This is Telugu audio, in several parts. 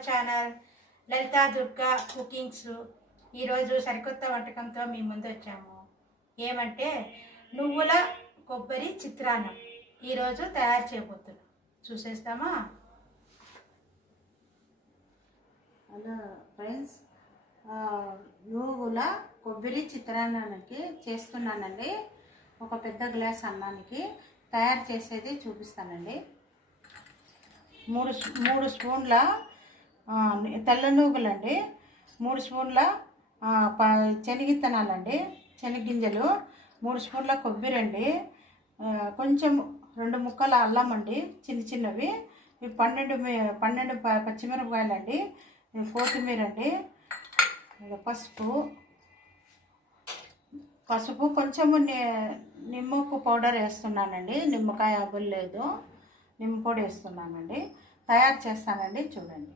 Hour channel Lalitha Durga cookings. ఈరోజు సరికొత్త వంటకంతో మీ ముందు వచ్చాము. ఏమంటే నువ్వుల కొబ్బరి చిత్రాన్నం ఈరోజు తయారు చేయబోతున్నాం. చూసేస్తామా? హలో ఫ్రెండ్స్, నువ్వుల కొబ్బరి చిత్రాన్నానికి చేస్తున్నానండి. ఒక పెద్ద గ్లాస్ అన్నానికి తయారు చేసేది చూపిస్తానండి. మూడు స్పూన్ల తెల్ల నువ్వులండి, 3 స్పూన్ల శనగిత్తనాలండి, శనగింజలు, 3 స్పూన్ల కొబ్బరి అండి, కొంచెం 2 ముక్కల అల్లం అండి, చిన్నవి, 12 పచ్చిమిరపకాయలు అండి, కొత్తిమీర అండి, పసుపు కొంచెము నిమ్మకు పౌడర్ వేస్తున్నానండి. నిమ్మకాయ అవ్వలేదు, నిమ్మ పొడి వేస్తున్నానండి. తయారు చేస్తానండి, చూడండి.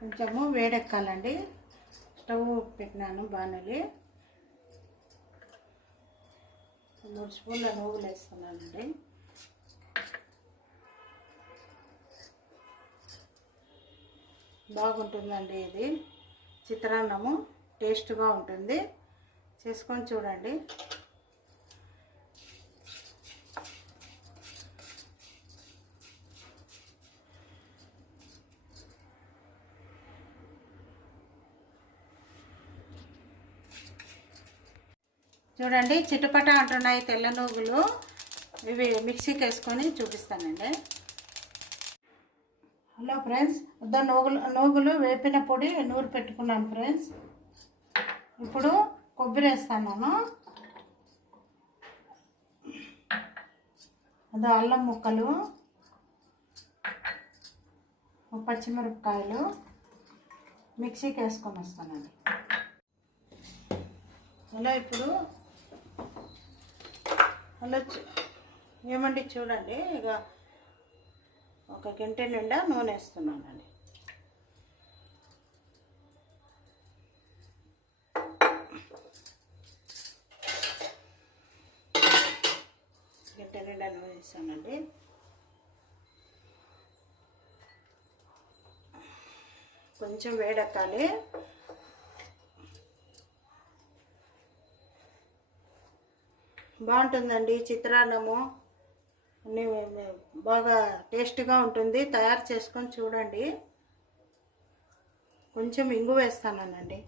కొంచెము వేడెక్కాలండి. స్టవ్ పెట్టినాను బాణలి. 3 స్పూన్ల నువ్వులు వేస్తున్నానండి. బాగుంటుందండి ఇది చిత్రాన్నము, టేస్ట్గా ఉంటుంది. చేసుకొని చూడండి. చూడండి, చిటపట అంటున్నాయి తెల్ల నువ్వులు. ఇవి మిక్సీకి వేసుకొని చూపిస్తానండి. హలో ఫ్రెండ్స్, నువ్వులు వేపిన పొడి నూరు పెట్టుకున్నాను ఫ్రెండ్స్. ఇప్పుడు కొబ్బరి వేస్తాను. అదో అల్లం ముక్కలు, పచ్చిమిరపకాయలు మిక్సీకి వేసుకొని వస్తానండి. అలా ఇప్పుడు ఏమండి చూడండి, ఇక 1 గంట నిండా నూనె వేస్తున్నానండి. గంట నిండా నూనె వేస్తానండి. కొంచెం వేడెక్కాలి. బాగుంటుందండి చిత్రాన్నము, బాగా టేస్ట్గా ఉంటుంది. తయారు చేసుకొని చూడండి. కొంచెం ఇంగు వేస్తానండి.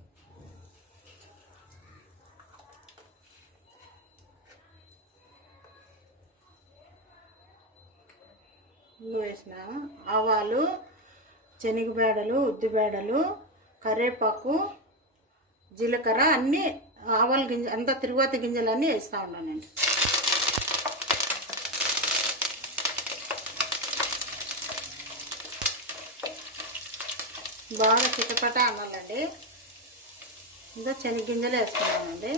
ఇంగు వేసిన ఆవాలు, శనగబేడలు, ఉద్దిబేడలు, కరివేపాకు, జీలకర్ర అన్నీ, ఆవాల గింజ అంతా, తిరువాతి గింజలన్నీ వేస్తూ ఉన్నానండి. బాగా చిటపట అనాలండి. ఇంకా శనగగింజలు వేస్తున్నానండి.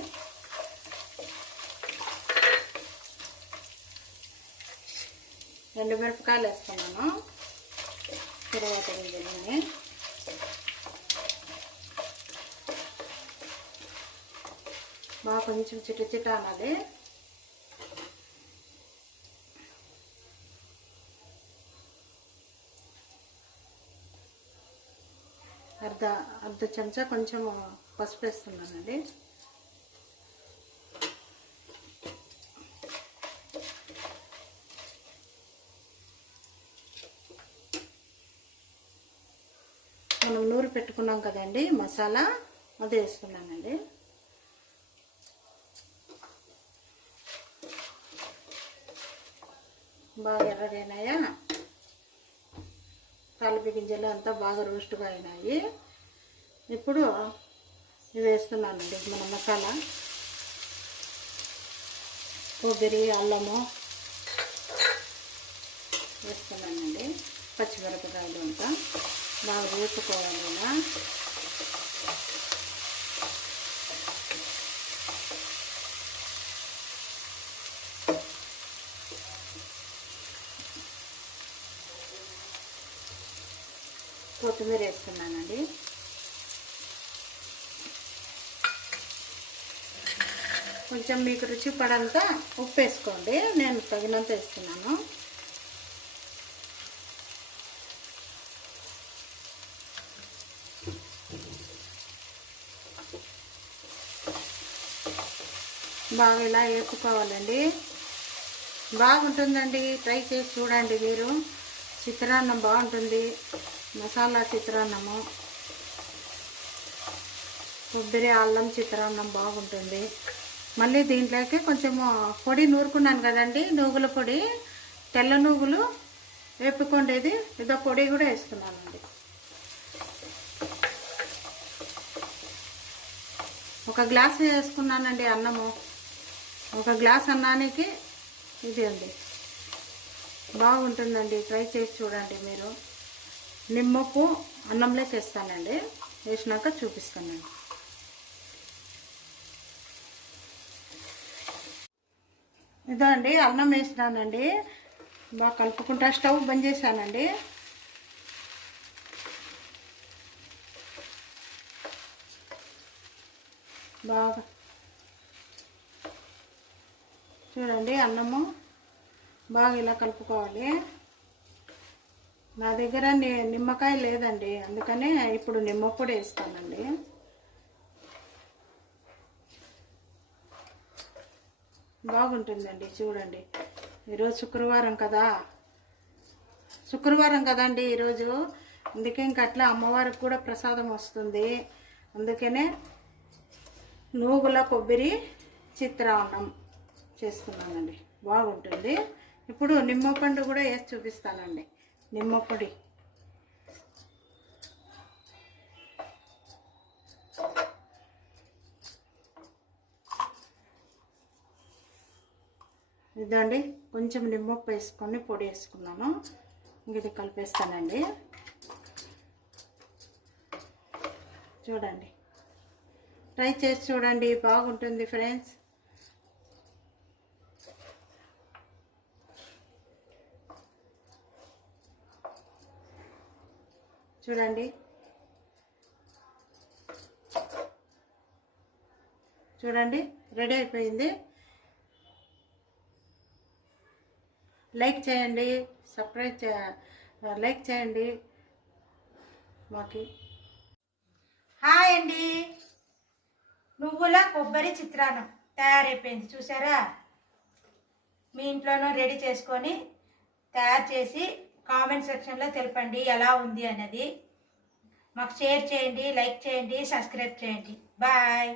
ఎండుమిరపకాయలు వేస్తున్నాను, తిరువాతి గింజలని. బాగా కొంచెం చిట అనాలి. అర్ధ చెంచా కొంచెం పసుపు వేస్తున్నానండి. మనం నూరు పెట్టుకున్నాం కదండి మసాలా, అది వేస్తున్నానండి. బాగా ఎర్రగైనాయా, తాలింపు గింజలు అంతా బాగా రోస్ట్గా అయినాయి. ఇప్పుడు ఇవి వేస్తున్నానండి. మన మసాలా, కొబ్బరి, అల్లము వేస్తున్నానండి. పచ్చిమిరపకాయలు అంతా బాగా వేపుకోవాలి. ఇలా కొత్తిమీర వేస్తున్నానండి. కొంచెం మీకు రుచి పడంత ఉప్పు వేసుకోండి, నేను తగినంత వేస్తున్నాను. బాగా ఇలా వేపుకోవాలండి. బాగుంటుందండి, ట్రై చేసి చూడండి మీరు. చిత్రాన్నం బాగుంటుంది, మసాలా చిత్రాన్నము, కొబ్బరి అల్లం చిత్రాన్నం బాగుంటుంది. మళ్ళీ దీంట్లోకి కొంచెము పొడి నూరుకున్నాను కదండి, నూగుల పొడి, తెల్ల నూగులు వేపుకొండేది ఏదో పొడి కూడా వేసుకున్నానండి. ఒక గ్లాస్ వేసుకున్నానండి అన్నము. ఒక గ్లాస్ అన్నానికి ఇది అండి. బాగుంటుందండి, ట్రై చేసి చూడండి మీరు. నిమ్మప్పు అన్నంలోకి వేస్తానండి, వేసినాక చూపిస్తానండి. ఇదో అండి అన్నం వేసినానండి, బాగా కలుపుకుంటా స్టవ్ బంద్ చేశానండి. బాగా చూడండి అన్నము బాగా ఇలా కలుపుకోవాలి. నా దగ్గర నిమ్మకాయ లేదండి, అందుకనే ఇప్పుడు నిమ్మపొడి వేస్తానండి. బాగుంటుందండి చూడండి. ఈరోజు శుక్రవారం కదండి ఈరోజు, అందుకే ఇంక అట్లా అమ్మవారికి కూడా ప్రసాదం వస్తుంది. అందుకనే నూగుల కొబ్బరి చిత్రాన్నం చేస్తున్నానండి, బాగుంటుంది. ఇప్పుడు నిమ్మపండు కూడా వేసి చూపిస్తానండి. నిమ్మపొడి ఇదండి, కొంచెం నిమ్మప్పు వేసుకొని పొడి వేసుకున్నాను. ఇది కలిపేస్తానండి. చూడండి, ట్రై చేసి చూడండి, బాగుంటుంది ఫ్రెండ్స్. చూడండి రెడీ అయిపోయింది. లైక్ చేయండి, లైక్ చేయండి మాకి. హాయ్ అండి, నువ్వుల కొబ్బరి చిత్రాన్నం తయారైపోయింది చూసారా. మీ ఇంట్లోనూ రెడీ చేసుకొని తయారు చేసి కామెంట్ సెక్షన్లో తెలపండి ఎలా ఉంది అన్నది. మాకు షేర్ చేయండి, లైక్ చేయండి, సబ్స్క్రైబ్ చేయండి. బాయ్.